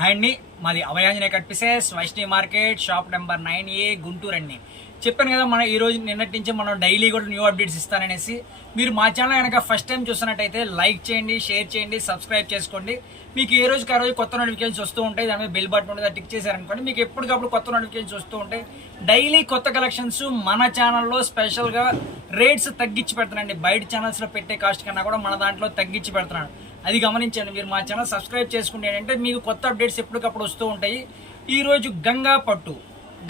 Hi అండి. మాది అవయాంజనే cut pieces Vaishnavi market shop number nine A Guntur అండి. చెప్పాను కదా మన ఈరోజు నిన్నటి నుంచి మనం డైలీ కూడా న్యూ అప్డేట్స్ ఇస్తాననేసి. మీరు మా ఛానల్ కనుక ఫస్ట్ టైం చూస్తున్నట్టయితే లైక్ చేయండి షేర్ చేయండి సబ్స్క్రైబ్ చేసుకోండి. మీకు ఏ రోజుకి ఆ రోజు కొత్త నోటిఫికేషన్స్ వస్తూ ఉంటాయి దాని మీద బెల్ బటన్ ఉంటుంది టిక్ చేశారనుకోండి మీకు ఎప్పటికప్పుడు కొత్త నోటిఫికేషన్స్ వస్తూ ఉంటాయి. డైలీ కొత్త కలెక్షన్స్ మన ఛానల్లో స్పెషల్గా రేట్స్ తగ్గించి పెడుతున్నాండి బయట ఛానల్స్లో పెట్టే కాస్ట్ కన్నా కూడా మన దాంట్లో తగ్గించి పెడుతున్నాను. అది గమనించండి. మీరు మా ఛానల్ సబ్స్క్రైబ్ చేసుకుంటే ఏంటంటే మీకు కొత్త అప్డేట్స్ ఎప్పటికప్పుడు వస్తూ ఉంటాయి. ఈరోజు గంగా పట్టు.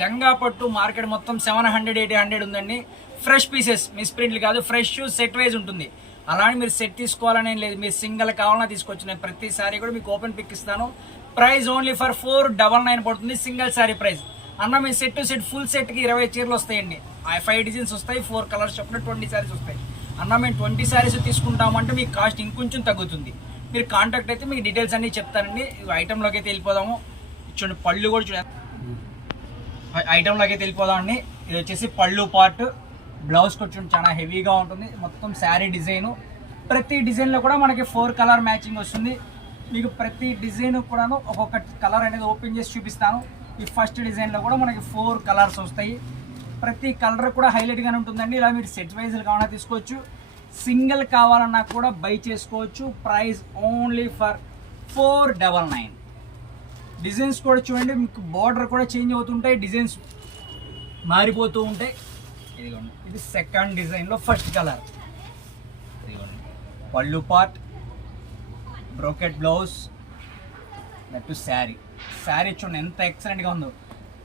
గంగా పట్టు మార్కెట్ మొత్తం సెవెన్ హండ్రెడ్ ఎయిట్ హండ్రెడ్ ఉందండి. ఫ్రెష్ పీసెస్ మిస్ ప్రింట్లు కాదు ఫ్రెష్ సెట్ వైజ్ ఉంటుంది. అలానే మీరు సెట్ తీసుకోవాలని లేదు. మీరు సింగిల్ కావాలన్నా తీసుకోవచ్చు నేను ప్రతి సారీ కూడా మీకు ఓపెన్ పిక్ ఇస్తాను. Price only for four double nine పడుతుంది. Single sari price. అన్న మీ సెట్ టు సెట్ ఫుల్ సెట్కి ఇరవై చీరలు వస్తాయండి. ఫైవ్ డిజైన్స్ వస్తాయి ఫోర్ కలర్స్ చొప్పున ట్వంటీ శారీస్ వస్తాయి. అన్న మేము ట్వంటీ సారీస్ తీసుకుంటామంటే మీకు కాస్ట్ ఇంకొంచెం తగ్గుతుంది. మీరు కాంటాక్ట్ అయితే మీకు డీటెయిల్స్ అన్నీ చెప్తానండి. ఐటెంలోకి అయితే వెళ్ళిపోదాము. చూడండి పళ్ళు కూడా చూడండి. ఐటెంలోకి అయితే వెళ్ళిపోదామండి. ఇది వచ్చేసి పళ్ళు పార్ట్ బ్లౌజ్ కొంచెం చాలా హెవీగా ఉంటుంది. మొత్తం శారీ డిజైను ప్రతి డిజైన్లో కూడా మనకి ఫోర్ కలర్ మ్యాచింగ్ వస్తుంది. మీకు ప్రతి డిజైన్ కూడాను ఒక్కొక్క కలర్ అనేది ఓపెన్ చేసి చూపిస్తాను. ఈ ఫస్ట్ డిజైన్లో కూడా మనకి ఫోర్ కలర్స్ వస్తాయి. ప్రతి కలర్ కూడా హైలైట్గానే ఉంటుందండి. ఇలా మీరు సెట్ వైజ్లు కావాలన్నా తీసుకోవచ్చు. సింగిల్ కావాలన్నా కూడా బై చేసుకోవచ్చు. Price only for four double nine. Designs కూడా చూడండి మీకు బార్డర్ కూడా చేంజ్ అవుతుంటాయి. డిజైన్స్ మారిపోతూ ఉంటాయి. ఇదిగోండి ఇది సెకండ్ డిజైన్లో ఫస్ట్ కలర్. ఇదిగోండి పళ్ళు పార్ట్ బ్రోకెట్ బ్లౌజ్ దట్టు శారీ. శారీ చూడండి ఎంత ఎక్సలెంట్గా ఉందో.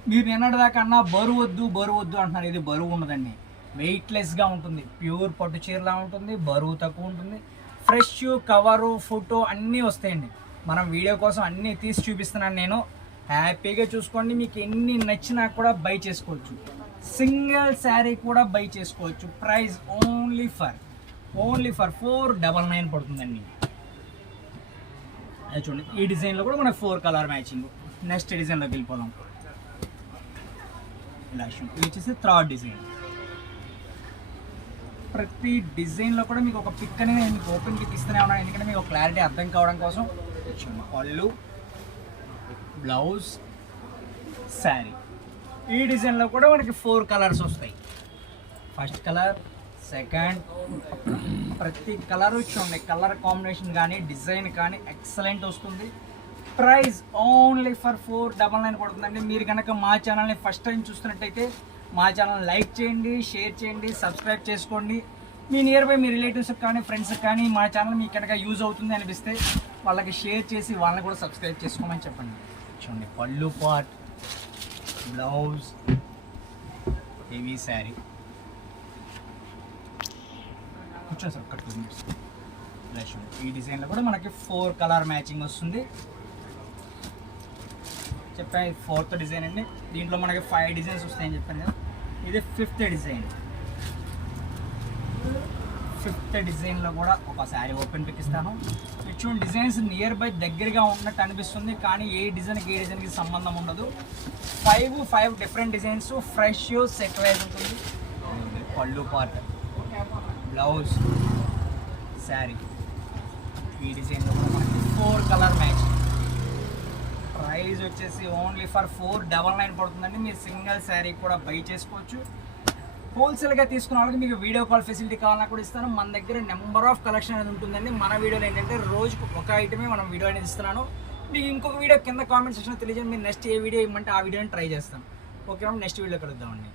మీరు నిన్నటిదాకా అన్నా బరువు వద్దు బరువు వద్దు అంటున్నారు. ఇది బరువు ఉండదండి. వెయిట్లెస్గా ఉంటుంది. ప్యూర్ పట్టు చీరలా ఉంటుంది బరువు తక్కువ ఉంటుంది. ఫ్రెష్ కవరు ఫోటో అన్నీ వస్తాయండి. మనం వీడియో కోసం అన్నీ తీసి చూపిస్తున్నాను నేను. హ్యాపీగా చూసుకోండి. మీకు ఎన్ని నచ్చినా కూడా బై చేసుకోవచ్చు. సింగిల్ శారీ కూడా బై చేసుకోవచ్చు. Price only for only for four double nine పడుతుందండి. అది చూడండి. ఈ డిజైన్లో కూడా మనకు ఫోర్ కలర్ మ్యాచింగ్ నెక్స్ట్ డిజైన్లోకి వెళ్ళిపోదాం. ఇలా ఇది వచ్చేసి థర్డ్ డిజైన్ ప్రతి డిజైన్లో కూడా మీకు ఒక పిక్ అనేది నేను మీకు ఓపెన్ పిక్ ఇస్తూనే ఉన్నాను. ఎందుకంటే మీకు క్లారిటీ అర్థం కావడం కోసం. చూడండి. పళ్ళు బ్లౌజ్ శారీ ఈ డిజైన్లో కూడా మనకి ఫోర్ కలర్స్ వస్తాయి. ఫస్ట్ కలర్ సెకండ్ ప్రతి కలర్ వచ్చి ఉన్నాయి. కలర్ కాంబినేషన్ కానీ డిజైన్ కానీ ఎక్సలెంట్ వస్తుంది. Price only for four double nine పడుతుందండి. మీరు కనుక మా ఛానల్ని ఫస్ట్ టైం చూస్తున్నట్టయితే మా ఛానల్ లైక్ చేయండి షేర్ చేయండి సబ్స్క్రైబ్ చేసుకోండి. మీ నియర్ బై మీ రిలేటివ్స్కి కానీ ఫ్రెండ్స్ కానీ మా ఛానల్ మీకు కనుక యూజ్ అవుతుంది అనిపిస్తే వాళ్ళకి షేర్ చేసి వాళ్ళని కూడా సబ్స్క్రైబ్ చేసుకోమని చెప్పండి. చూడండి పళ్ళు పాట్ బ్లౌజ్ హెవీ శారీ కూర్చో సార్ కట్ ఈ డిజైన్లో కూడా మనకి ఫోర్ కలర్ మ్యాచింగ్ వస్తుంది. చెప్పాను ఇది ఫోర్త్ డిజైన్ అండి. దీంట్లో మనకి ఫైవ్ డిజైన్స్ వస్తాయని చెప్పాను కదా. ఇది ఫిఫ్త్ డిజైన్ ఫిఫ్త్ డిజైన్లో కూడా ఒక శారీ ఓపెన్ పిక్ ఇస్తాను. చూడండి డిజైన్స్ నియర్ బై దగ్గరగా ఉన్నట్టు అనిపిస్తుంది కానీ ఏ డిజైన్కి ఏ డిజైన్కి సంబంధం ఉండదు. Five five different designs fresh set wise ఉంటుంది. పళ్ళు పార్ట్ బ్లౌజ్ శారీ ఈ డిజైన్లో కూడా మనకి ఫోర్ కలర్ మ్యాచ్ ప్రైజ్ వచ్చేసి only for four double nine పడుతుందండి. మీరు సింగిల్ శారీ కూడా బై చేసుకోవచ్చు. హోల్సేల్గా తీసుకున్న వాళ్ళకి మీకు వీడియో కాల్ ఫెసిలిటీ కావాలన్నా కూడా ఇస్తాను. మన దగ్గర నెంబర్ ఆఫ్ కలెక్షన్ అనేది ఉంటుందండి. మన వీడియోలో ఏంటంటే రోజుకు ఒక ఐటమే మనం వీడియో అనేది ఇస్తున్నాను. మీకు ఇంకొక వీడియో కింద కామెంట్ సెక్షన్ తెలియజేయండి. మీరు నెక్స్ట్ ఏ వీడియో ఇవ్వమంటే ఆ వీడియోని ట్రై చేస్తాం ఓకే నెక్స్ట్ వీడియో కలుద్దామండి.